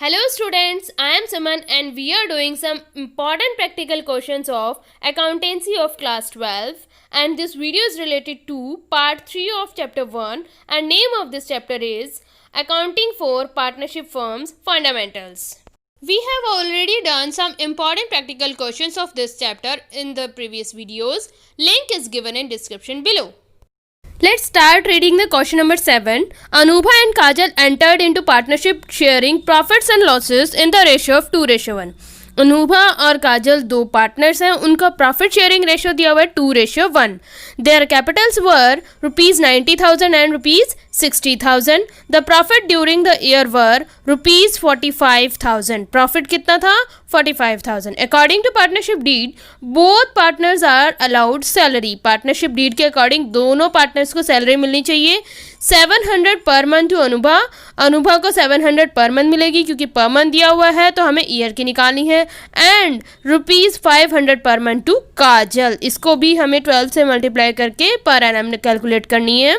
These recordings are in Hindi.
Hello students, I am Saman and we are doing some important practical questions of accountancy of class 12 and this video is related to part 3 of chapter 1 and name of this chapter is Accounting for Partnership Firms Fundamentals. We have already done some important practical questions of this chapter in the previous videos. Link is given in description below. Let's start reading the question number 7. Anubha and Kajal entered into partnership sharing profits and losses in the ratio of 2:1. Anubha और काजल दो पार्टनर्स हैं, उनका प्रॉफिट शेयरिंग रेशियो दिया हुआ है 2:1. Their capitals were ₹90,000 and ₹60,000. The profit during the year were ₹45,000. Profit कितना था? 45,000. According to partnership deed both partners are allowed salary. Partnership deed के अकॉर्डिंग दोनों पार्टनर्स को सैलरी मिलनी चाहिए. 700 per month to Anubha. Anubha को 700 पर मंथ मिलेगी क्योंकि पर मंथ दिया हुआ है तो हमें ईयर की निकालनी है. एंड ₹500 पर मंथ टू काजल. इसको भी हमें 12 से मल्टीप्लाई करके पर एनम कैलकुलेट करनी है.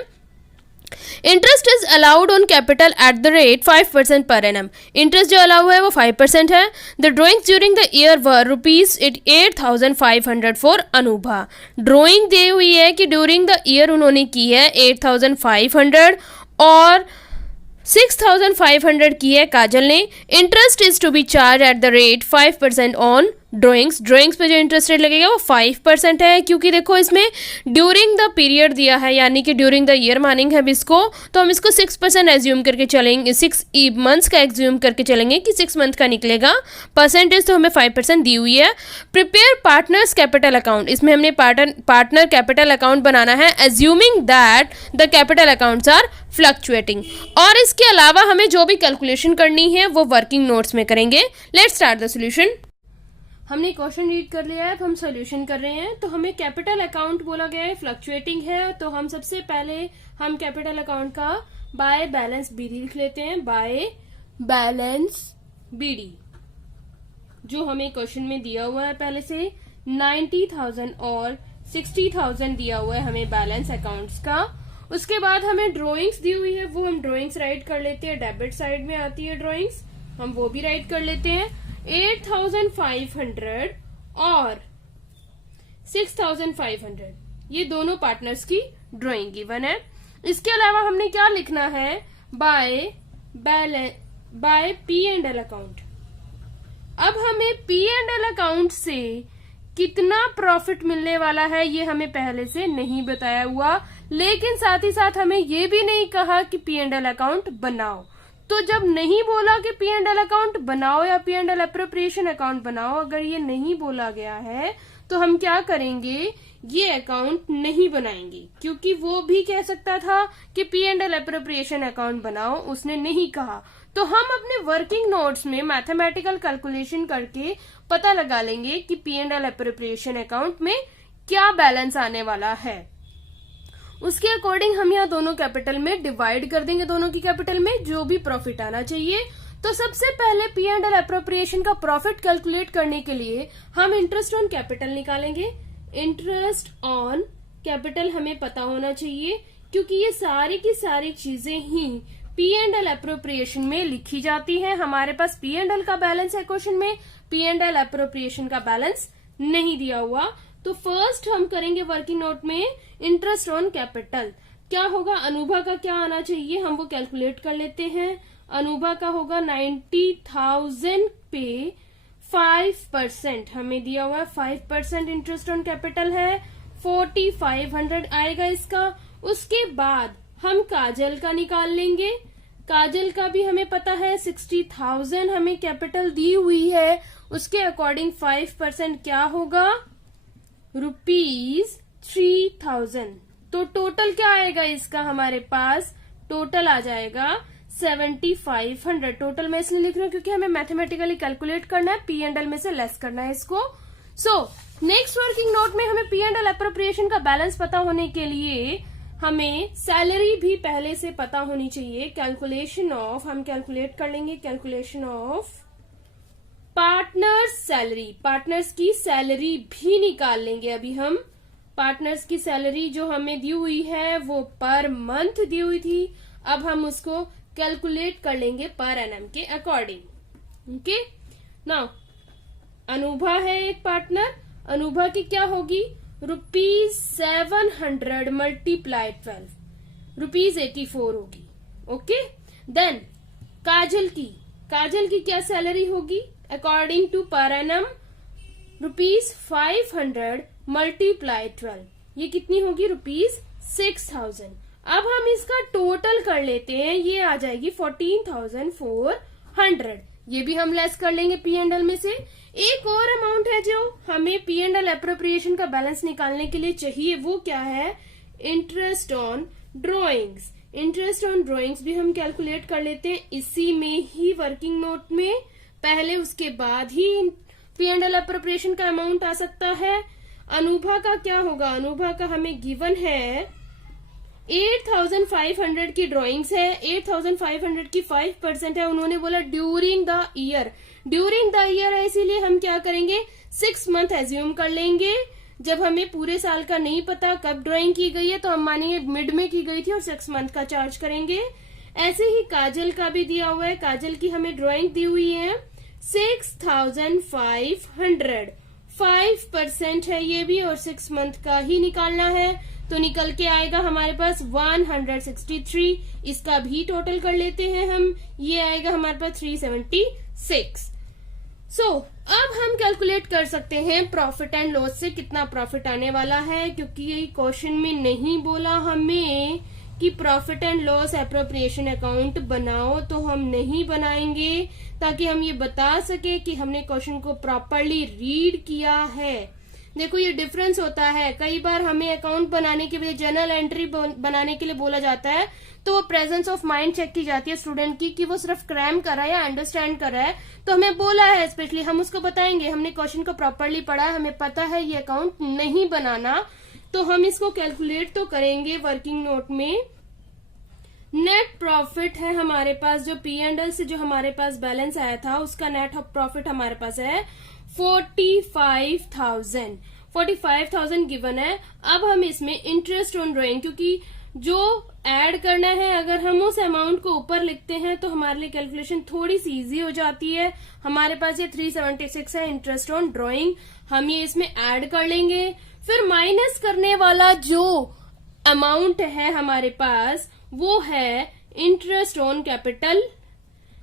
Interest is allowed on capital eight the rate 5% पर एनम. इंटरेस्ट जो अलाउ है वो 5% है. The drawings during the year were ₹8,500 for Anubha. Drawing दी हुई है कि ड्यूरिंग द ईयर उन्होंने की है 8,500 और 6,500 की है काजल ने. Interest is to be charge at the rate 5% on drawings. Drawings पे जो इंटरेस्ट रेट लगेगा वो 5% है क्योंकि देखो इसमें ड्यूरिंग द पीरियड दिया है यानी कि ड्यूरिंग द ईयर मानेंगे हम इसको, तो हम इसको 6% एज्यूम करके चलेंगे. 6 मंथ्स का एज्यूम करके चलेंगे कि 6 मंथ का निकलेगा. परसेंटेज तो हमें 5% दी हुई है. Prepare partners capital account. इसमें हमने पार्टनर कैपिटल अकाउंट बनाना है assuming that the capital accounts are fluctuating. और इसके अलावा हमें जो भी कैलकुलेशन करनी है वो वर्किंग नोट्स में करेंगे. Let's start the solution. हमने क्वेश्चन रीड कर लिया है तो हम सोल्यूशन कर रहे हैं. तो हमें कैपिटल अकाउंट बोला गया है, फ्लक्चुएटिंग है, तो हम सबसे पहले हम कैपिटल अकाउंट का बाय बैलेंस बीडी लिख लेते हैं. बाय बैलेंस बीडी जो हमें क्वेश्चन में दिया हुआ है पहले से 90,000 और 60,000 दिया हुआ है हमें बैलेंस अकाउंट्स का. उसके बाद हमें ड्रॉइंग्स दी हुई है वो हम ड्रॉइंग्स राइट कर लेते हैं. डेबिट साइड में आती है ड्रॉइंग्स, हम वो भी राइट कर लेते हैं. 8,500 और 6,500 ये दोनों पार्टनर्स की ड्राइंग गिवन है. इसके अलावा हमने क्या लिखना है? By P and L account. अब हमें पी एंड एल अकाउंट से कितना प्रॉफिट मिलने वाला है ये हमें पहले से नहीं बताया हुआ, लेकिन साथ ही साथ हमें ये भी नहीं कहा कि पी एंड एल अकाउंट बनाओ. तो जब नहीं बोला कि पी एंड एल अकाउंट बनाओ या P and L appropriation account बनाओ, अगर ये नहीं बोला गया है तो हम क्या करेंगे? ये अकाउंट नहीं बनाएंगे क्योंकि वो भी कह सकता था कि P and L appropriation account बनाओ, उसने नहीं कहा. तो हम अपने वर्किंग नोट्स में मैथमेटिकल कैलकुलेशन करके पता लगा लेंगे कि P and L appropriation account में क्या बैलेंस आने वाला है. उसके अकॉर्डिंग हम यहाँ दोनों कैपिटल में डिवाइड कर देंगे, दोनों की कैपिटल में जो भी प्रॉफिट आना चाहिए. तो सबसे पहले पी एंड एल एप्रोप्रिएशन का प्रॉफिट कैलकुलेट करने के लिए हम इंटरेस्ट ऑन कैपिटल निकालेंगे. इंटरेस्ट ऑन कैपिटल हमें पता होना चाहिए क्योंकि ये सारी की सारी चीजें ही पी एंड एल एप्रोप्रिएशन में लिखी जाती है. हमारे पास पी एंड एल का बैलेंस है क्वेश्चन में, पी एंड एल एप्रोप्रिएशन का बैलेंस नहीं दिया हुआ. तो फर्स्ट हम करेंगे वर्किंग नोट में इंटरेस्ट ऑन कैपिटल. क्या होगा? अनुभा का क्या आना चाहिए हम वो कैलकुलेट कर लेते हैं. अनुभा का होगा 90,000 पे 5% हमें दिया हुआ है. 5% इंटरेस्ट ऑन कैपिटल है, 4,500 आएगा इसका. उसके बाद हम काजल का निकाल लेंगे. काजल का भी हमें पता है 60,000 हमें कैपिटल दी हुई है, उसके अकॉर्डिंग 5% क्या होगा? ₹3,000. तो टोटल क्या आएगा इसका? हमारे पास टोटल आ जाएगा 7,500. टोटल मैं इसलिए लिख रही हूँ क्योंकि हमें मैथमेटिकली कैलकुलेट करना है, पी एंड एल में से लेस करना है इसको. सो नेक्स्ट वर्किंग नोट में हमें पी एंड एल एप्रोप्रिएशन का बैलेंस पता होने के लिए हमें सैलरी भी पहले से पता होनी चाहिए. कैलकुलेशन ऑफ हम कैलकुलेट कर लेंगे. Calculation of partners salary, partners की सैलरी भी निकाल लेंगे. अभी हम पार्टनर्स की सैलरी जो हमें दी हुई है वो पर मंथ दी हुई थी, अब हम उसको कैलकुलेट कर लेंगे पर एनम के अकॉर्डिंग. ओके। नाउ अनुभा है एक पार्टनर, अनुभा की क्या होगी, ₹700 मल्टीप्लाई 12, ₹84 होगी। ओके। देन काजल की क्या सैलरी होगी, according to per annum, ₹500 multiply 12, ये कितनी होगी, ₹6000। अब हम इसका टोटल कर लेते हैं, ये आ जाएगी 14,400। ये भी हम लेस कर लेंगे पी एंड एल में से। एक और अमाउंट है जो हमें पी एंड एल एप्रोप्रिएशन का बैलेंस निकालने के लिए चाहिए, वो क्या है, interest on drawings. Interest on drawings भी हम कैलकुलेट कर लेते हैं इसी में ही, वर्किंग नोट में पहले, उसके बाद ही पी एंड एल एप्रोप्रिएशन का अमाउंट आ सकता है। अनुभा का क्या होगा, अनुभा का हमें गिवन है 8,500 की ड्राइंग्स है, 8,500 की 5% है, उन्होंने बोला during the year. During the year है, इसीलिए हम क्या करेंगे, 6 मंथ एज्यूम कर लेंगे। जब हमें पूरे साल का नहीं पता कब ड्राइंग की गई है तो हम मानेंगे मिड में की गई थी और 6 मंथ का चार्ज करेंगे। ऐसे ही काजल का भी दिया हुआ है, काजल की हमें ड्राइंग दी हुई है 6,500, 5% है ये भी, और 6 मंथ का ही निकालना है, तो निकल के आएगा हमारे पास 163। इसका भी टोटल कर लेते हैं हम, ये आएगा हमारे पास 376। अब हम कैलकुलेट कर सकते हैं प्रॉफिट एंड लॉस से कितना प्रॉफिट आने वाला है, क्योंकि ये क्वेश्चन में नहीं बोला हमें कि profit and loss appropriation account बनाओ, तो हम नहीं बनाएंगे, ताकि हम ये बता सके कि हमने क्वेश्चन को प्रॉपरली रीड किया है। देखो ये डिफरेंस होता है, कई बार हमें अकाउंट बनाने के लिए, जर्नल एंट्री बनाने के लिए बोला जाता है, तो वो प्रेजेंस ऑफ माइंड चेक की जाती है स्टूडेंट की कि वो सिर्फ क्रैम कर रहा है या अंडरस्टैंड कर रहा है। तो हमें बोला है स्पेशली, हम उसको बताएंगे हमने क्वेश्चन को प्रॉपरली पढ़ा है, हमें पता है ये अकाउंट नहीं बनाना, तो हम इसको कैलकुलेट तो करेंगे वर्किंग नोट में। नेट प्रॉफिट है हमारे पास, जो पी एंड एल से जो हमारे पास बैलेंस आया था उसका नेट प्रॉफिट हमारे पास है 45,000 गिवन है। अब हम इसमें इंटरेस्ट ऑन ड्राइंग, क्योंकि जो ऐड करना है अगर हम उस अमाउंट को ऊपर लिखते हैं तो हमारे लिए कैलकुलेशन थोड़ी सी इजी हो जाती है। हमारे पास ये 376 है इंटरेस्ट ऑन ड्राइंग, हम ये इसमें ऐड कर लेंगे। फिर माइनस करने वाला जो अमाउंट है हमारे पास वो है इंटरेस्ट ऑन कैपिटल।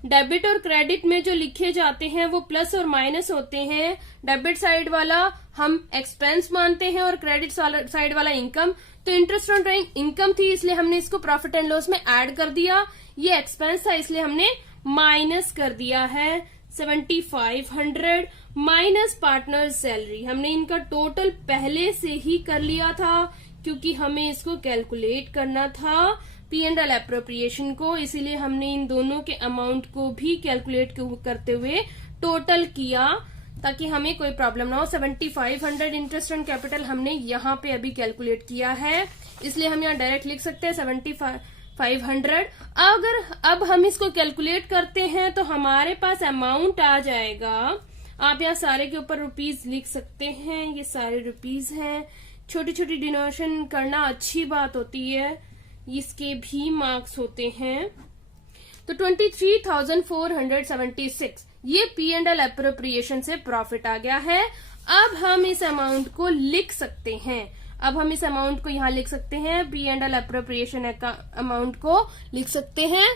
डेबिट और क्रेडिट में जो लिखे जाते हैं वो प्लस और माइनस होते हैं। डेबिट साइड वाला हम एक्सपेंस मानते हैं और क्रेडिट साइड वाला इनकम। तो इंटरेस्ट ऑन ड्राइंग इनकम थी, इसलिए हमने इसको प्रॉफिट एंड लॉस में ऐड कर दिया। ये एक्सपेंस था, इसलिए हमने माइनस कर दिया है 7,500 माइनस पार्टनर सैलरी। हमने इनका टोटल पहले से ही कर लिया था, क्योंकि हमें इसको कैलकुलेट करना था पी एंड एल एप्रोप्रिएशन को, इसीलिए हमने इन दोनों के अमाउंट को भी कैलकुलेट करते हुए टोटल किया, ताकि हमें कोई प्रॉब्लम ना हो। 7,500 इंटरेस्ट ऑन कैपिटल हमने यहाँ पे अभी कैलकुलेट किया है, इसलिए हम यहाँ डायरेक्ट लिख सकते हैं 7,500। अगर अब हम इसको कैलकुलेट करते हैं तो हमारे पास अमाउंट आ जाएगा, आप यहाँ सारे के ऊपर रुपीज लिख सकते हैं, ये सारे रुपीज हैं। छोटी छोटी डिनोशन करना अच्छी बात होती है, इसके भी मार्क्स होते हैं। तो 23,476 ये पी एंड एल एप्रोप्रिएशन से प्रॉफिट आ गया है। अब हम इस अमाउंट को लिख सकते हैं, अब हम इस अमाउंट को यहाँ लिख सकते हैं, P and L appropriation amount को लिख सकते हैं।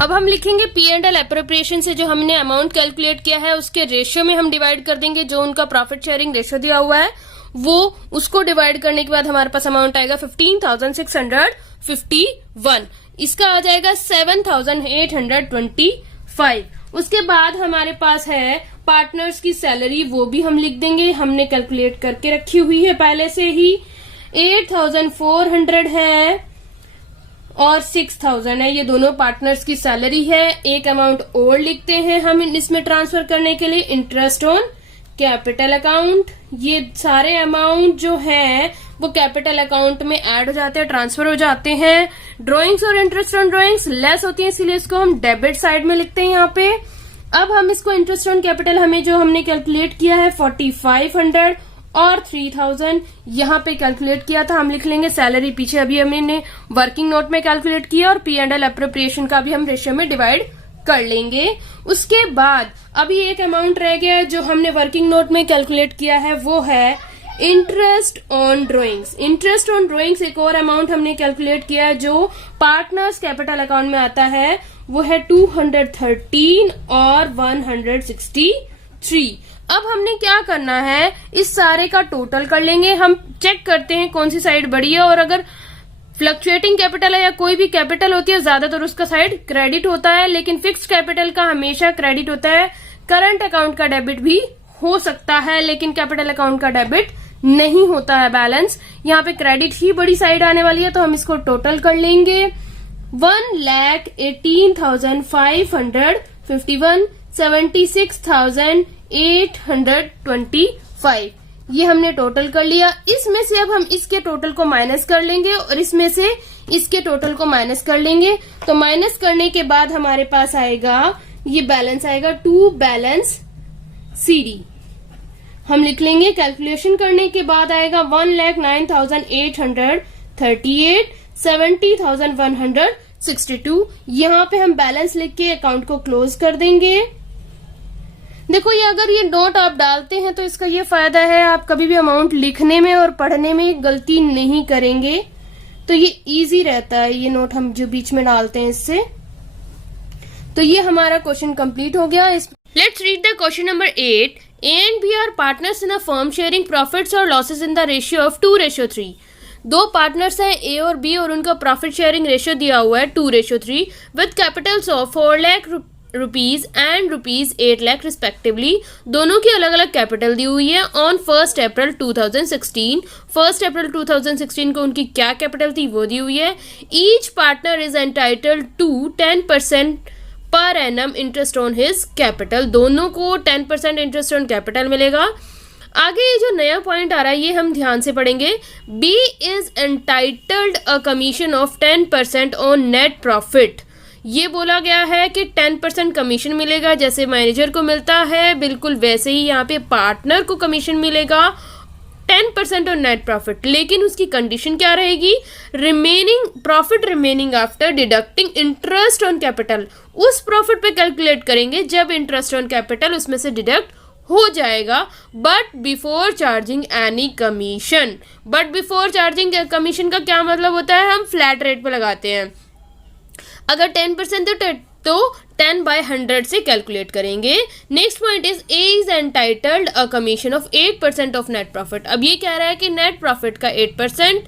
अब हम लिखेंगे पी एंड एल एप्रोप्रिएशन से जो हमने अमाउंट कैलकुलेट किया है उसके रेशियो में हम डिवाइड कर देंगे, जो उनका प्रॉफिट शेयरिंग रेशियो दिया हुआ है वो उसको डिवाइड करने के बाद हमारे पास अमाउंट आएगा 15,651। इसका आ जाएगा 7,825। उसके बाद हमारे पास है पार्टनर्स की सैलरी, वो भी हम लिख देंगे, हमने कैलकुलेट करके रखी हुई है पहले से ही। 8,400 है और 6,000 है, ये दोनों पार्टनर्स की सैलरी है। एक अमाउंट और लिखते हैं हम इसमें ट्रांसफर करने के लिए, इंटरेस्ट ऑन कैपिटल अकाउंट। ये सारे अमाउंट जो है वो कैपिटल अकाउंट में ऐड हो जाते हैं, ट्रांसफर हो जाते हैं। ड्राइंग्स और इंटरेस्ट ऑन ड्राइंग्स लेस होती है, इसीलिए इसको हम डेबिट साइड में लिखते हैं यहाँ पे। अब हम इसको इंटरेस्ट ऑन कैपिटल हमें जो हमने कैलकुलेट किया है 4,500 और 3,000 यहाँ पे कैलकुलेट किया था, हम लिख लेंगे सैलरी पीछे अभी हमने वर्किंग नोट में कैलकुलेट किया, और पी एंड एल एप्रोप्रिएशन का भी हम रेशियो में डिवाइड कर लेंगे। उसके बाद अभी एक अमाउंट रह गया है जो हमने वर्किंग नोट में कैलकुलेट किया है, वो है interest on drawings. Interest on drawings एक और अमाउंट हमने कैलकुलेट किया है जो पार्टनर्स कैपिटल अकाउंट में आता है, वो है 213 और 163। अब हमने क्या करना है, इस सारे का टोटल कर लेंगे। हम चेक करते हैं कौन सी साइड बड़ी है, और अगर फ्लक्चुएटिंग कैपिटल है या कोई भी कैपिटल होती है ज्यादातर उसका साइड क्रेडिट होता है, लेकिन फिक्स्ड कैपिटल का हमेशा क्रेडिट होता है। करंट अकाउंट का डेबिट भी हो सकता है, लेकिन कैपिटल अकाउंट का डेबिट नहीं होता है बैलेंस। यहाँ पे क्रेडिट ही बड़ी साइड आने वाली है, तो हम इसको टोटल कर लेंगे। 1,18,551, 76,825, ये हमने टोटल कर लिया। इसमें से अब हम इसके टोटल को माइनस कर लेंगे और इसमें से इसके टोटल को माइनस कर लेंगे। तो माइनस करने के बाद हमारे पास आएगा, ये बैलेंस आएगा टू बैलेंस सीडी। हम लिख लेंगे, कैलकुलेशन करने के बाद आएगा 1,09,838, 70,162। यहाँ पे हम बैलेंस लिख के अकाउंट को क्लोज कर देंगे। देखो ये अगर ये नोट आप डालते हैं तो इसका ये फायदा है, आप कभी भी अमाउंट लिखने में और पढ़ने में गलती नहीं करेंगे, तो ये इजी रहता है ये नोट हम जो बीच में डालते हैं इससे। तो ये हमारा क्वेश्चन कंप्लीट हो गया। Let's read the question number 8। A and B are partners in a firm sharing profits or losses in the ratio of 2:3। दो पार्टनर्स हैं A और B और उनका प्रॉफिट शेयरिंग रेशियो दिया हुआ है 2:3 with Capitals of 4 lakh rupees and rupees 8 lakh respectively. दोनों की अलग अलग कैपिटल दी हुई है ऑन 1 अप्रैल 2016। 1 अप्रैल 2016 को उनकी क्या कैपिटल थी वो दी हुई है। Each partner is entitled to 10% per annum interest on his capital. दोनों को 10% इंटरेस्ट ऑन कैपिटल मिलेगा। आगे ये जो नया पॉइंट आ रहा है ये हम ध्यान से पढ़ेंगे। B is entitled a commission of 10% on net profit. ये बोला गया है कि 10% कमीशन मिलेगा, जैसे मैनेजर को मिलता है बिल्कुल वैसे ही यहाँ पे पार्टनर को कमीशन मिलेगा 10% ऑन नेट प्रॉफिट। लेकिन उसकी कंडीशन क्या रहेगी, remaining profit remaining after deducting interest on capital. उस प्रॉफिट पे कैलकुलेट करेंगे जब इंटरेस्ट ऑन कैपिटल उसमें से डिडक्ट हो जाएगा, but before charging any commission. But before charging commission का क्या मतलब होता है, हम फ्लैट रेट पे लगाते हैं। अगर 10% तो 10/100 से कैलकुलेट करेंगे। Next point is a is entitled a commission of 8% of net profit. अब ये कह रहा है कि नेट प्रॉफिट का 8%,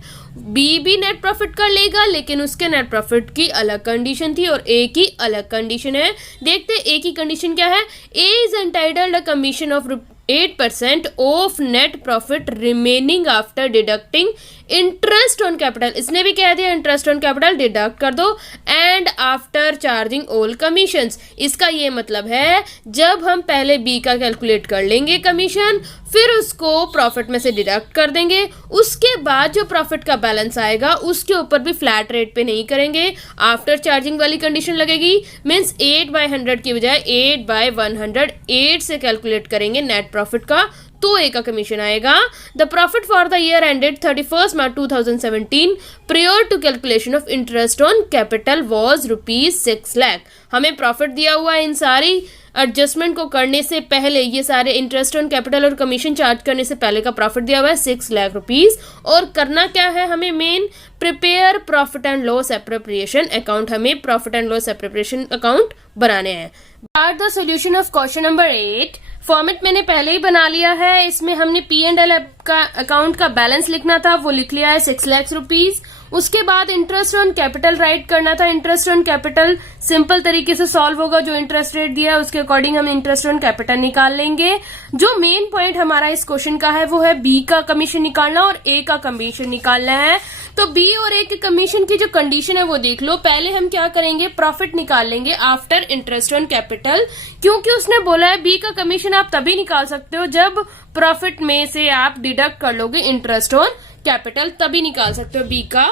बी भी नेट प्रॉफिट कर लेगा, लेकिन उसके नेट प्रॉफिट की अलग कंडीशन थी और ए की अलग कंडीशन है। देखते ए की कंडीशन क्या है। A is entitled a commission of 8% of net profit remaining after deducting interest on capital. इसने भी कह दिया इंटरेस्ट ऑन कैपिटल डिडक्ट कर दो and after charging all commissions. इसका ये मतलब है जब हम पहले बी का कैलकुलेट कर लेंगे कमीशन, फिर उसको प्रॉफिट में से डिडक्ट कर देंगे, उसके बाद जो प्रॉफिट का बैलेंस आएगा उसके ऊपर भी फ्लैट रेट पे नहीं करेंगे, आफ्टर चार्जिंग वाली कंडीशन लगेगी। मीन्स 8/100 की बजाय 8/100 8 से कैलकुलेट करेंगे नेट प्रॉफिट का, तो ए का कमीशन आएगा। The profit for the year ended 31 March 2017 prior to calculation of interest on capital was ₹6 lakh. हमें प्रॉफिट दिया हुआ है, इन सारी एडजस्टमेंट को करने से पहले, ये सारे इंटरेस्ट ऑन कैपिटल और कमीशन चार्ज करने से पहले का प्रॉफिट दिया हुआ है 6 लाख रुपीज। और करना क्या है हमें, main prepare profit and loss appropriation account. हमें profit and loss appropriation account बनाने हैं। Are the solution of question number 8। Format मैंने पहले ही बना लिया है। इसमें हमने P&L का अकाउंट का बैलेंस लिखना था, वो लिख लिया है 6 लाख रुपीज। उसके बाद इंटरेस्ट ऑन कैपिटल राइट करना था। इंटरेस्ट ऑन कैपिटल सिंपल तरीके से सॉल्व होगा, जो इंटरेस्ट रेट दिया है उसके अकॉर्डिंग हम इंटरेस्ट ऑन कैपिटल निकाल लेंगे। जो मेन पॉइंट हमारा इस क्वेश्चन का है वो है बी का कमीशन निकालना और ए का कमीशन निकालना है। तो बी और ए के कमीशन की जो कंडीशन है वो देख लो। पहले हम क्या करेंगे, प्रॉफिट निकाल लेंगे आफ्टर इंटरेस्ट ऑन कैपिटल, क्योंकि उसने बोला है बी का कमीशन आप तभी निकाल सकते हो जब प्रॉफिट में से आप डिडक्ट कर लोगे इंटरेस्ट ऑन कैपिटल, तभी निकाल सकते हो बी का।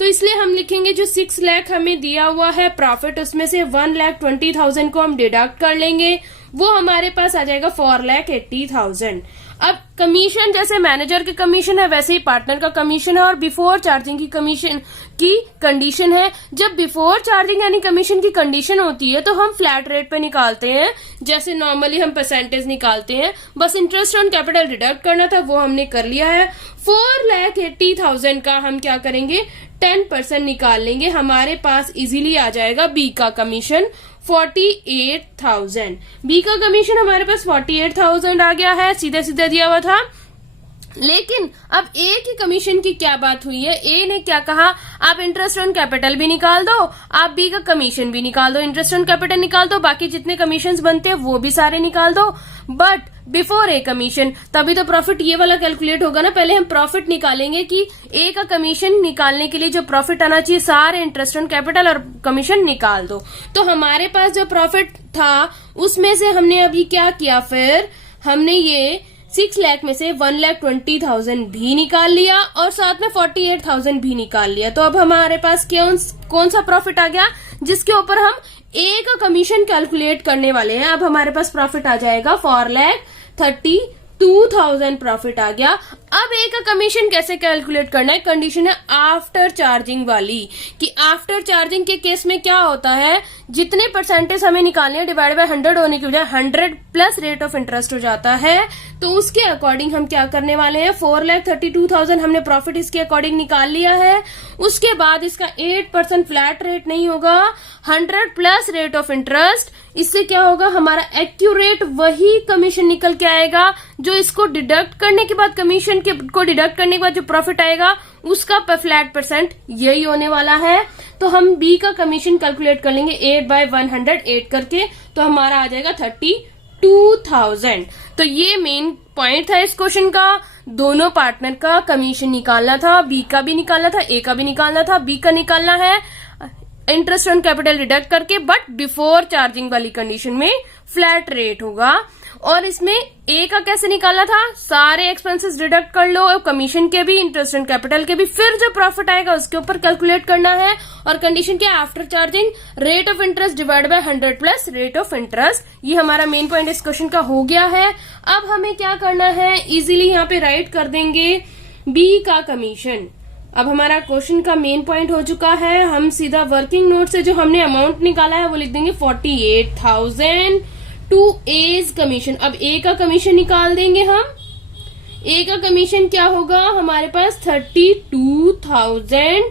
तो इसलिए हम लिखेंगे जो 6 लाख हमें दिया हुआ है प्रॉफिट, उसमें से 1,20,000 को हम डिडक्ट कर लेंगे। वो हमारे पास आ जाएगा 4,80,000। अब कमीशन जैसे मैनेजर की कमीशन है वैसे ही पार्टनर का कमीशन है और बिफोर चार्जिंग की कमीशन की कंडीशन है। जब बिफोर चार्जिंग यानी कमीशन की कंडीशन होती है तो हम फ्लैट रेट पे निकालते हैं, जैसे नॉर्मली हम परसेंटेज निकालते हैं। बस इंटरेस्ट ऑन कैपिटल डिडक्ट करना था, वो हमने कर लिया है। 4,80,000 का हम क्या करेंगे, 10% निकाल लेंगे। हमारे पास इजीली आ जाएगा बी का कमीशन 48,000। बी का कमीशन हमारे पास 48,000 आ गया है, सीधे सीधे दिया हुआ था। लेकिन अब ए की कमीशन की क्या बात हुई है, ए ने क्या कहा, आप इंटरेस्ट ऑन कैपिटल भी निकाल दो, आप बी का कमीशन भी निकाल दो, इंटरेस्ट ऑन कैपिटल निकाल दो, बाकी जितने कमीशंस बनते हैं वो भी सारे निकाल दो, बट बिफोर ए कमीशन। तभी तो प्रॉफिट ये वाला कैलकुलेट होगा ना। पहले हम प्रॉफिट निकालेंगे कि ए का कमीशन निकालने के लिए जो प्रॉफिट आना चाहिए सारे इंटरेस्ट ऑन कैपिटल और कमीशन निकाल दो। तो हमारे पास जो प्रॉफिट था उसमें से हमने अभी क्या किया, फिर हमने ये 6 लाख में से 1,20,000 भी निकाल लिया और साथ में 48,000 भी निकाल लिया। तो अब हमारे पास कौन सा प्रॉफिट आ गया जिसके ऊपर हम ए का कमीशन कैलकुलेट करने वाले हैं। अब हमारे पास प्रॉफिट आ जाएगा 4,32,000 प्रॉफिट आ गया। अब ए का कमीशन कैसे कैलकुलेट करना है, कंडीशन है आफ्टर चार्जिंग वाली, कि आफ्टर चार्जिंग के केस में क्या होता है, जितने परसेंटेज हमें निकालने हैं डिवाइड बाय 100 होने की वजह 100 प्लस रेट ऑफ इंटरेस्ट हो जाता है। तो उसके अकॉर्डिंग हम क्या करने वाले हैं, 4,32,000 हमने प्रॉफिट इसके अकॉर्डिंग निकाल लिया है। उसके बाद इसका 8% फ्लैट रेट नहीं होगा, 100 प्लस रेट ऑफ इंटरेस्ट। इससे क्या होगा, हमारा एक्यूरेट वही कमीशन निकल के आएगा जो इसको डिडक्ट करने के बाद, कमीशन को डिडक्ट करने के बाद जो प्रॉफिट आएगा उसका फ्लैट परसेंट यही होने वाला है। तो हम बी का कमीशन कैलकुलेट कर लेंगे 8/108 करके, तो हमारा आ जाएगा 32,000। तो ये मेन पॉइंट था इस क्वेश्चन का। दोनों पार्टनर का कमीशन निकालना था, बी का भी निकालना था, ए का भी निकालना था। बी का निकालना है इंटरेस्ट ऑन कैपिटल डिडक्ट करके, बट बिफोर चार्जिंग वाली कंडीशन में फ्लैट रेट होगा। और इसमें ए का कैसे निकालना था, सारे एक्सपेंसेस डिडक्ट कर लो, कमीशन के भी, इंटरेस्ट ऑन कैपिटल के भी, फिर जो प्रॉफिट आएगा उसके ऊपर कैलकुलेट करना है। और कंडीशन क्या, after charging rate of interest divide by 100 plus rate of interest. ये हमारा मेन पॉइंट इस क्वेश्चन का हो गया है। अब हमें क्या करना है, इजीली यहाँ पे राइट कर देंगे बी का कमीशन। अब हमारा क्वेश्चन का मेन पॉइंट हो चुका है। हम सीधा वर्किंग नोट से जो हमने अमाउंट निकाला है वो लिख देंगे 48,000 टू एज कमीशन। अब ए का कमीशन निकाल देंगे हम। ए का कमीशन क्या होगा, हमारे पास 32,000।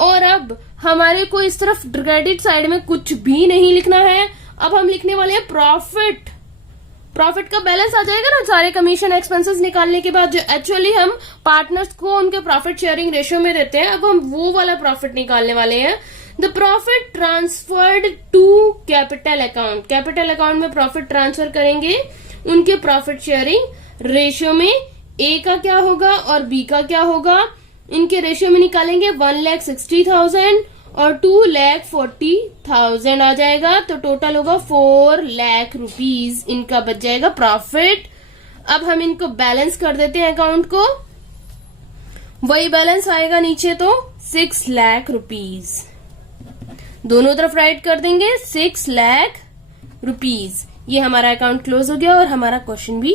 और अब हमारे को इस तरफ क्रेडिट साइड में कुछ भी नहीं लिखना है। अब हम लिखने वाले हैं प्रॉफिट। प्रॉफिट का बैलेंस आ जाएगा ना सारे कमीशन एक्सपेंसेस निकालने के बाद, जो एक्चुअली हम पार्टनर्स को उनके प्रॉफिट शेयरिंग रेशियो में देते हैं। अब हम वो वाला प्रॉफिट निकालने वाले हैं। The profit transferred to capital account. Capital account में प्रॉफिट ट्रांसफर करेंगे उनके प्रॉफिट शेयरिंग रेशियो में। ए का क्या होगा और बी का क्या होगा, इनके रेशियो में निकालेंगे 1,60,000 और 2,40,000 आ जाएगा। तो टोटल होगा 4 लाख रुपीज इनका बच जाएगा प्रॉफिट। अब हम इनको बैलेंस कर देते हैं अकाउंट को, वही बैलेंस आएगा नीचे, तो 6 लाख रुपीज दोनों तरफ राइट कर देंगे 6 लाख रुपीज। ये हमारा अकाउंट क्लोज हो गया और हमारा क्वेश्चन भी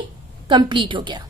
कंप्लीट हो गया।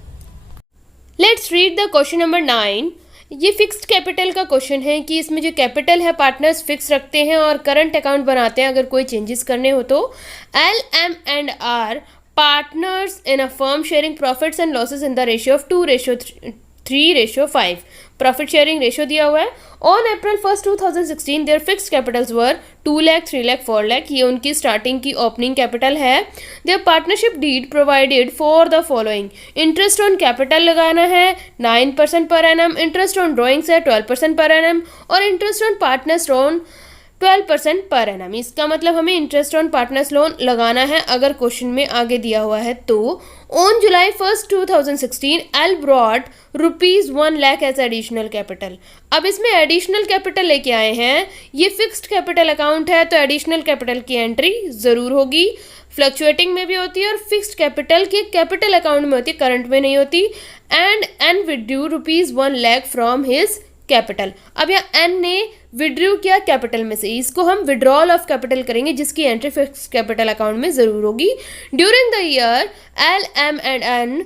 Let's read the question number 9। ये फिक्स्ड कैपिटल का क्वेश्चन है कि इसमें जो कैपिटल है पार्टनर्स फिक्स रखते हैं और करंट अकाउंट बनाते हैं अगर कोई चेंजेस करने हो तो। L M and R partners in a firm sharing profits and losses in the ratio of 2:3:5। Profit sharing ratio दिया हुआ है। On April 1, 2016 their fixed capitals were 2 lakh, 3 lakh, 4 lakh. ये उनकी स्टार्टिंग की ओपनिंग कैपिटल है। Their partnership deed provided for the following. Interest on capital लगाना है 9% पर एनम, इंटरेस्ट ऑन ड्रॉइंग्स है 12% पर एनम और interest on partners loan 12% per annum. इसका मतलब हमें इंटरेस्ट ऑन पार्टनर्स लोन लगाना है अगर क्वेश्चन में आगे दिया हुआ है तो। On July 1, 2016 L brought ₹1 lakh as additional capital. अब इसमें एडिशनल कैपिटल लेके आए हैं, ये फिक्स्ड कैपिटल अकाउंट है तो एडिशनल कैपिटल की एंट्री जरूर होगी। फ्लक्चुएटिंग में भी होती है और फिक्स्ड कैपिटल की कैपिटल अकाउंट में होती है, करंट में नहीं होती। And withdrew ₹1 lakh from his capital. अब यहाँ एन ने विड्रू किया कैपिटल में से, इसको हम विड्रॉल ऑफ कैपिटल करेंगे जिसकी एंट्री फिक्स कैपिटल अकाउंट में ज़रूर होगी। During the year L M and N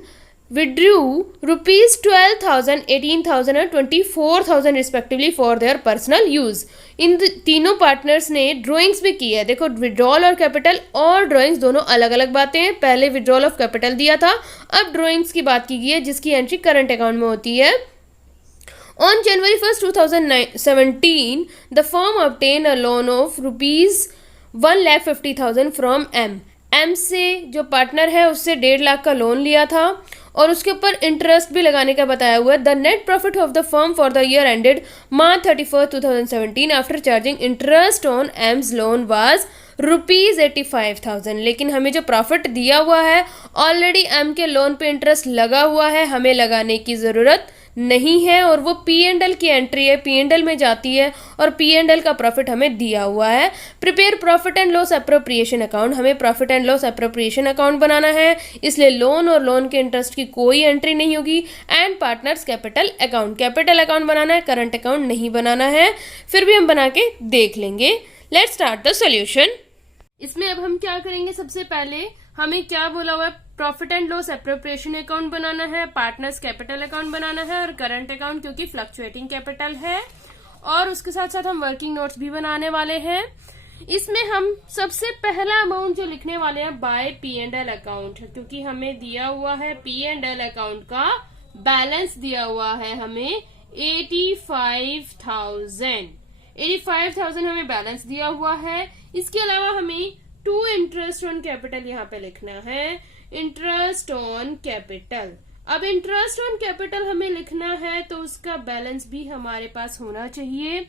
withdrew rupees 12,000, 18,000 और 24,000 respectively for their personal use. इन तीनों पार्टनर्स ने ड्रॉइंग्स भी की है। देखो, विड्रॉल और कैपिटल और ड्रॉइंग्स दोनों अलग अलग बातें हैं। पहले विड्रॉल ऑफ कैपिटल दिया था, अब ड्रॉइंग्स की बात की गई है जिसकी एंट्री करंट अकाउंट में होती है। On January 1st, 2017, the firm obtained a loan of rupees 1,50,000 from M. M से जो पार्टनर है उससे 1.5 लाख का लोन लिया था और उसके ऊपर इंटरेस्ट भी लगाने का बताया हुआ है। The net profit of the firm for the year ended March 31st, 2017 after charging interest on AIIMS loan was rupees 85,000। लेकिन हमें जो प्रॉफिट दिया हुआ है ऑलरेडी एम के लोन पे इंटरेस्ट लगा हुआ है, हमें लगाने की ज़रूरत नहीं है और वो पी एंड एल की एंट्री है, पी एंड एल में जाती है और पी एंड एल का प्रॉफिट हमें दिया हुआ है। Prepare profit and loss appropriation account, हमें profit and loss appropriation account बनाना है, इसलिए लोन और लोन के इंटरेस्ट की कोई एंट्री नहीं होगी। एंड पार्टनर्स कैपिटल अकाउंट बनाना है, करंट अकाउंट नहीं बनाना है, फिर भी हम बना के देख लेंगे। Let's start the solution. इसमें अब हम क्या करेंगे, सबसे पहले हमें क्या बोला हुआ है, profit and loss appropriation account बनाना है, पार्टनर्स कैपिटल अकाउंट बनाना है और करंट अकाउंट क्योंकि फ्लक्चुएटिंग कैपिटल है, और उसके साथ साथ हम वर्किंग नोट्स भी बनाने वाले हैं। इसमें हम सबसे पहला अमाउंट जो लिखने वाले हैं by P and L account, क्योंकि हमें दिया हुआ है पी एंड एल अकाउंट का बैलेंस दिया हुआ है हमें 85,000 हमें बैलेंस दिया हुआ है। इसके अलावा हमें टू इंटरेस्ट ऑन कैपिटल यहाँ पे लिखना है, इंटरेस्ट ऑन कैपिटल। अब इंटरेस्ट ऑन कैपिटल हमें लिखना है तो उसका बैलेंस भी हमारे पास होना चाहिए।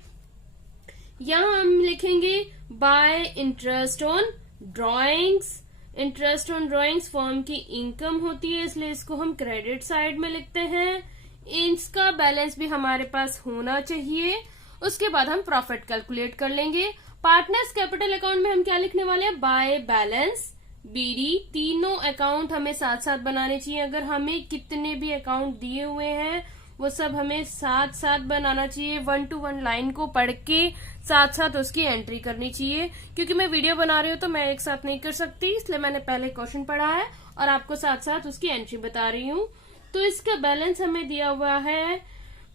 यहाँ हम लिखेंगे bye interest on drawings. Interest on drawings firm की इनकम होती है, इसलिए इसको हम क्रेडिट साइड में लिखते हैं। इसका बैलेंस भी हमारे पास होना चाहिए। उसके बाद हम प्रॉफिट कैलकुलेट कर लेंगे। पार्टनर्स कैपिटल अकाउंट में हम क्या लिखने वाले हैं, बाय बैलेंस बीडी। तीनों अकाउंट हमें साथ साथ बनाने चाहिए। अगर हमें कितने भी अकाउंट दिए हुए हैं वो सब हमें साथ साथ बनाना चाहिए। 1 to 1 लाइन को पढ़ के साथ साथ उसकी एंट्री करनी चाहिए। क्योंकि मैं वीडियो बना रही हूँ तो मैं एक साथ नहीं कर सकती, इसलिए मैंने पहले क्वेश्चन पढ़ा है और आपको साथ साथ उसकी एंट्री बता रही हूँ। तो इसका बैलेंस हमें दिया हुआ है,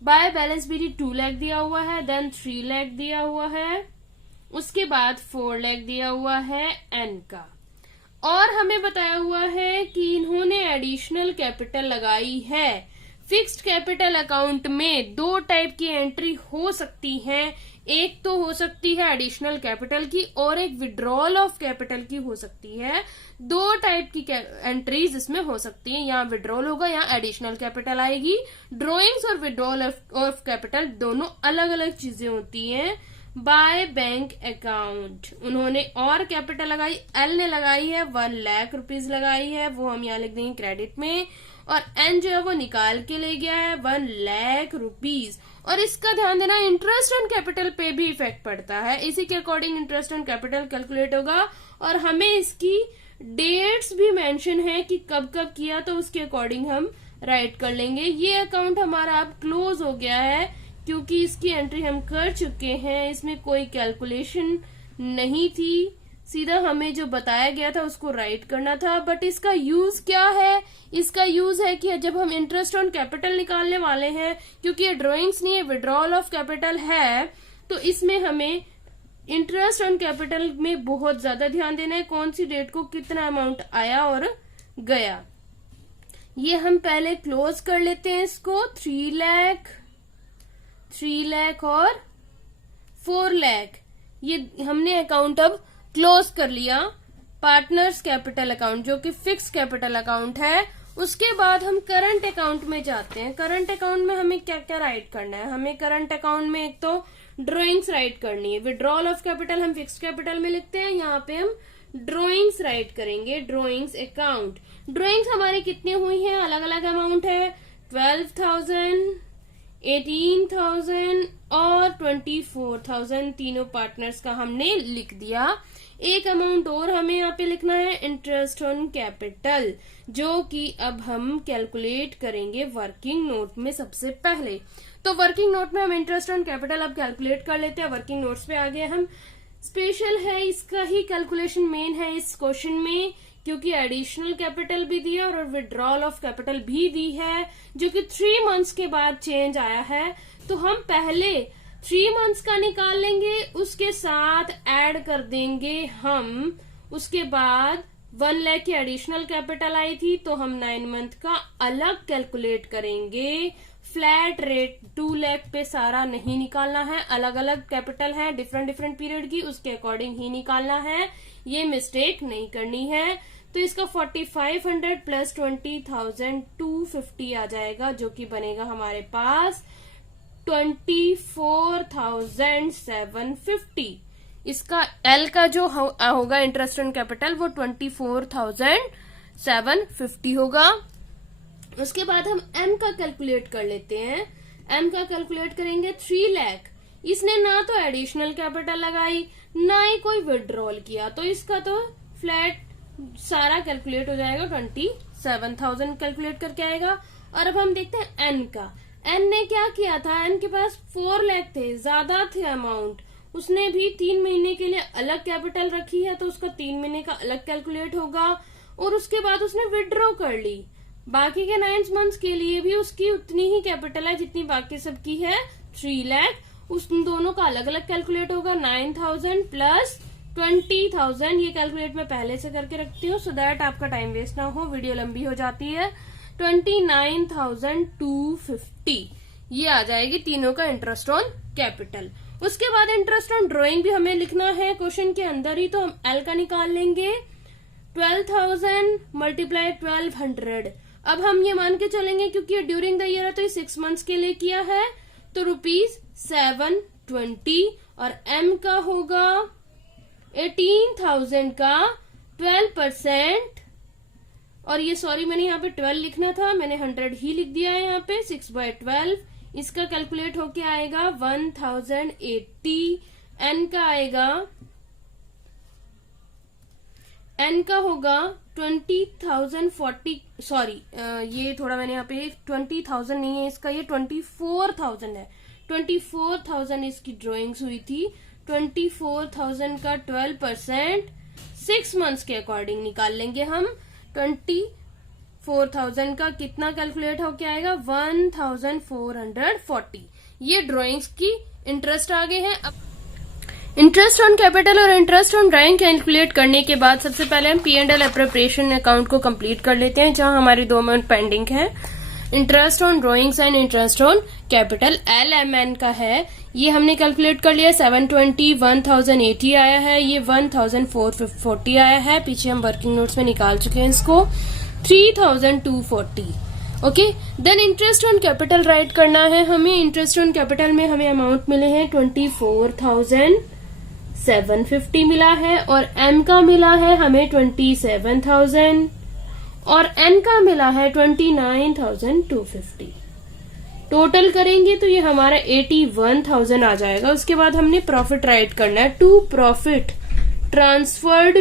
बाय बैलेंस बीडी 2 लाख दिया हुआ है, देन 3 लाख दिया हुआ है, उसके बाद 4 लाख दिया हुआ है एन का। और हमें बताया हुआ है कि इन्होंने एडिशनल कैपिटल लगाई है। फिक्स्ड कैपिटल अकाउंट में 2 टाइप की एंट्री हो सकती है, एक तो हो सकती है एडिशनल कैपिटल की और एक विड्रॉल ऑफ कैपिटल की हो सकती है। 2 टाइप की एंट्रीज इसमें हो सकती है, यहाँ विड्रॉल होगा, यहाँ एडिशनल कैपिटल आएगी। ड्रॉइंग्स और विड्रॉल ऑफ कैपिटल दोनों अलग अलग चीजें होती हैं। बाय बैंक अकाउंट उन्होंने और कैपिटल लगाई, एल ने लगाई है 1 लाख रुपीज लगाई है, वो हम यहाँ लिख देंगे क्रेडिट में, और एन जो है वो निकाल के ले गया है 1 लाख रुपीज। और इसका ध्यान देना, इंटरेस्ट ऑन कैपिटल पे भी इफेक्ट पड़ता है, इसी के according interest on capital calculate होगा और हमें इसकी डेट्स भी मेंशन है कि कब कब किया, तो उसके अकॉर्डिंग हम राइट कर लेंगे। ये अकाउंट हमारा अब क्लोज हो गया है क्योंकि इसकी एंट्री हम कर चुके हैं, इसमें कोई कैलकुलेशन नहीं थी, सीधा हमें जो बताया गया था उसको राइट करना था। बट इसका यूज क्या है, इसका यूज है कि जब हम इंटरेस्ट ऑन कैपिटल निकालने वाले हैं, क्योंकि ये ड्रॉइंग्स नहीं है, विड्रॉल ऑफ कैपिटल है, तो इसमें हमें इंटरेस्ट ऑन कैपिटल में बहुत ज्यादा ध्यान देना है, कौन सी डेट को कितना अमाउंट आया और गया। ये हम पहले क्लोज कर लेते हैं इसको, 3 लाख और 4 लाख, ये हमने अकाउंट अब क्लोज कर लिया। पार्टनर्स कैपिटल अकाउंट जो कि फिक्स कैपिटल अकाउंट है। उसके बाद हम करंट अकाउंट में जाते हैं। करंट अकाउंट में हमें क्या क्या राइट करना है, हमें करंट अकाउंट में एक तो ड्रॉइंग्स राइट करनी है। विड्रॉल ऑफ कैपिटल हम फिक्स कैपिटल में लिखते हैं, यहाँ पे हम ड्रॉइंग्स राइट करेंगे, ड्रॉइंग्स अकाउंट। ड्रॉइंग्स हमारी कितनी हुई है, अलग अलग अमाउंट है, 12,000, 18,000 और 24,000, तीनों पार्टनर्स का हमने लिख दिया। एक अमाउंट और हमें यहाँ पे लिखना है, इंटरेस्ट ऑन कैपिटल, जो कि अब हम कैलकुलेट करेंगे वर्किंग नोट में सबसे पहले। तो वर्किंग नोट में हम इंटरेस्ट ऑन कैपिटल अब कैलकुलेट कर लेते हैं। वर्किंग नोट्स पे आ गए हम। स्पेशल है, इसका ही कैलकुलेशन मेन है इस क्वेश्चन में, क्योंकि एडिशनल कैपिटल भी दिया और विड्रॉल ऑफ कैपिटल भी दी है, जो कि 3 मंथ्स के बाद चेंज आया है। तो हम पहले 3 मंथ्स का निकाल लेंगे, उसके साथ ऐड कर देंगे हम, उसके बाद 1 लाख की एडिशनल कैपिटल आई थी तो हम 9 मंथ का अलग कैलकुलेट करेंगे। फ्लैट रेट 2 लाख पे सारा नहीं निकालना है, अलग अलग कैपिटल है डिफरेंट पीरियड की, उसके अकॉर्डिंग ही निकालना है, ये मिस्टेक नहीं करनी है। तो इसका 4500 प्लस 20,000 250 आ जाएगा, जो कि बनेगा हमारे पास 24,750। इसका एल का जो होगा इंटरेस्ट ऑन कैपिटल वो 24,750 होगा। उसके बाद हम एम का कैलकुलेट कर लेते हैं। एम का कैलकुलेट करेंगे 3 लाख। इसने ना तो एडिशनल कैपिटल लगाई ना ही कोई विड्रॉल किया, तो इसका तो फ्लैट सारा कैलकुलेट हो जाएगा, 27,000 कैलकुलेट करके आएगा। और अब हम देखते हैं एन का। एन ने क्या किया था, एन के पास 4 लाख थे, ज्यादा थे अमाउंट, उसने भी 3 महीने के लिए अलग कैपिटल रखी है, तो उसका 3 महीने का अलग कैलकुलेट होगा। और उसके बाद उसने विड्रॉ कर ली, बाकी के 9 मंथ्स के लिए भी उसकी उतनी ही कैपिटल है जितनी बाकी सबकी है, 3 लाख। उस दोनों का अलग अलग कैलकुलेट होगा, 9,000 प्लस 20,000। ये कैलकुलेट मैं पहले से करके रखती हूँ सो दैट आपका टाइम वेस्ट ना हो, वीडियो लंबी हो जाती है। 29,250 ये आ जाएगी तीनों का इंटरेस्ट ऑन कैपिटल। उसके बाद इंटरेस्ट ऑन ड्रॉइंग भी हमें लिखना है क्वेश्चन के अंदर ही, तो हम एल का निकाल लेंगे। 12,000 मल्टीप्लाई 1200। अब हम ये मान के चलेंगे क्योंकि ड्यूरिंग द ईयर है तो ये 6 मंथ्स के लिए किया है, तो ₹720। और एम का होगा 18,000 का 12%। और ये सॉरी मैंने यहाँ पे 12 लिखना था, मैंने 100 ही लिख दिया है यहाँ पे, 6/12। इसका कैलकुलेट होके आएगा 1080। एन का आएगा, एन का होगा 20,040, सॉरी ये थोड़ा मैंने यहाँ पे 20,000 नहीं है इसका, ये 24,000 है। 24,000 इसकी ड्राइंग्स हुई थी। 24,000 का 12% 6 मंथ्स के अकॉर्डिंग निकाल लेंगे हम। 24,000 का कितना कैलकुलेट होके आएगा, 1,440। ये ड्राइंग्स की इंटरेस्ट आ गए हैं। अब इंटरेस्ट ऑन कैपिटल और इंटरेस्ट ऑन ड्राइंग कैलकुलेट करने के बाद सबसे पहले हम P&L अप्रोप्रिएशन अकाउंट को कंप्लीट कर लेते हैं, जहां हमारी 2 अमाउंट पेंडिंग है, interest on drawings and interest on capital. LMN का है, ये हमने कैलकुलेट कर लिया। 720 1080 आया है, ये 1,440 आया है, पीछे हम वर्किंग नोट्स में निकाल चुके हैं इसको। 3,240। Okay, then interest on capital write करना है हमें। इंटरेस्ट ऑन कैपिटल में हमें अमाउंट मिले हैं 24,750 मिला है, और M का मिला है हमें 27,000, और N का मिला है 29,250। टोटल करेंगे तो ये हमारा 81,000 आ जाएगा। उसके बाद हमने प्रॉफिट राइट करना है। To profit transferred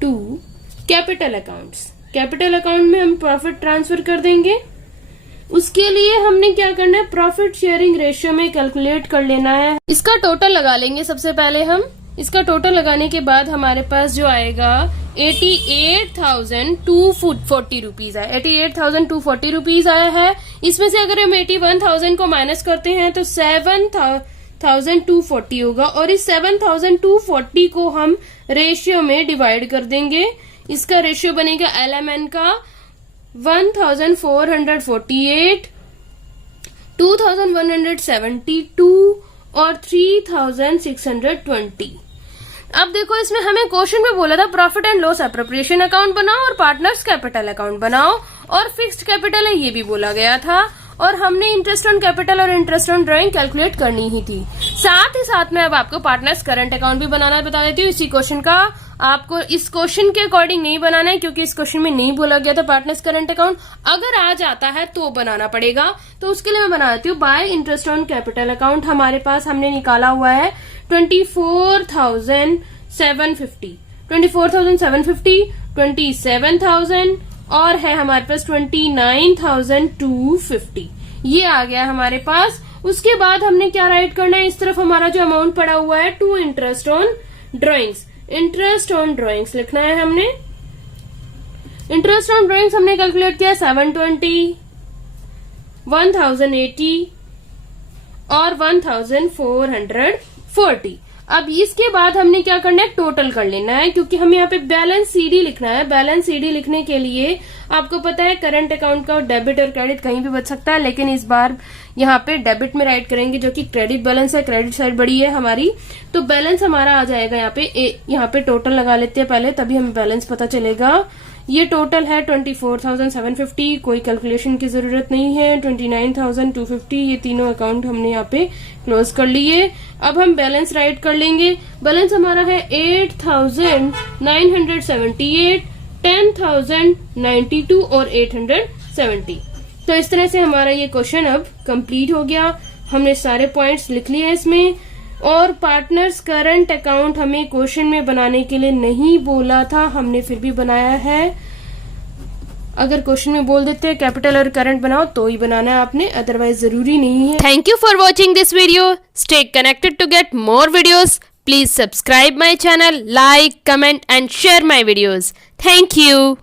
to capital accounts. Capital account में हम प्रॉफिट ट्रांसफर कर देंगे। उसके लिए हमने क्या करना है, प्रॉफिट शेयरिंग रेशियो में कैलकुलेट कर लेना है। इसका टोटल लगा लेंगे सबसे पहले हम। इसका टोटल लगाने के बाद हमारे पास जो आएगा 88,240 रुपीज है। 88,240 रुपीज आया है। इसमें से अगर हम 81,000 को माइनस करते हैं तो 7,240 होगा, और इस 7,240 को हम रेशियो में डिवाइड कर देंगे। इसका रेशियो बनेगा LMN का 1,448, 2,172 और 3,620। अब देखो, इसमें हमें क्वेश्चन में बोला था profit and loss appropriation account बनाओ और पार्टनर्स कैपिटल अकाउंट बनाओ, और फिक्स्ड कैपिटल है ये भी बोला गया था, और हमने इंटरेस्ट ऑन कैपिटल और इंटरेस्ट ऑन ड्राइंग कैलकुलेट करनी ही थी। साथ ही साथ में अब आपको पार्टनर्स करंट अकाउंट भी बनाना बता देती हूँ। इसी क्वेश्चन का आपको इस क्वेश्चन के अकॉर्डिंग नहीं बनाना है, क्योंकि इस क्वेश्चन में नहीं बोला गया था पार्टनर्स करंट अकाउंट। अगर आ जाता है तो बनाना पड़ेगा, तो उसके लिए मैं बना देती हूँ। Bye interest on capital account हमारे पास हमने निकाला हुआ है 24,750। 27,000 और है हमारे पास 29,250। ये आ गया हमारे पास। उसके बाद हमने क्या राइट करना है, इस तरफ हमारा जो अमाउंट पड़ा हुआ है to interest on drawings, interest on drawings लिखना है हमने। इंटरेस्ट ऑन ड्रॉइंग्स हमने कैलकुलेट किया 720, 1080 और 1440। अब इसके बाद हमने क्या करना है, टोटल कर लेना है, क्योंकि हमें यहाँ पे बैलेंस सीडी लिखना है। बैलेंस सीडी लिखने के लिए आपको पता है करंट अकाउंट का डेबिट और क्रेडिट कहीं भी बच सकता है, लेकिन इस बार यहाँ पे डेबिट में राइट करेंगे जो कि क्रेडिट बैलेंस है, क्रेडिट साइड बड़ी है हमारी, तो बैलेंस हमारा आ जाएगा यहाँ पे। यहाँ पे टोटल लगा लेते हैं पहले, तभी हमें बैलेंस पता चलेगा। ये टोटल है 24,750, कोई कैलकुलेशन की जरूरत नहीं है। 29,250, ये तीनों अकाउंट हमने यहाँ पे क्लोज कर लिए। अब हम बैलेंस राइट कर लेंगे। बैलेंस हमारा है 8,978, 10,092 और 870। तो इस तरह से हमारा ये क्वेश्चन अब कंप्लीट हो गया। हमने सारे पॉइंट्स लिख लिए इसमें। और पार्टनर्स करंट अकाउंट हमें क्वेश्चन में बनाने के लिए नहीं बोला था, हमने फिर भी बनाया है। अगर क्वेश्चन में बोल देते हैं कैपिटल और करंट बनाओ तो ही बनाना है आपने, अदरवाइज जरूरी नहीं है। Thank you for watching this video. Stay connected to get more videos. Please subscribe my channel, like, comment and share my videos. Thank you.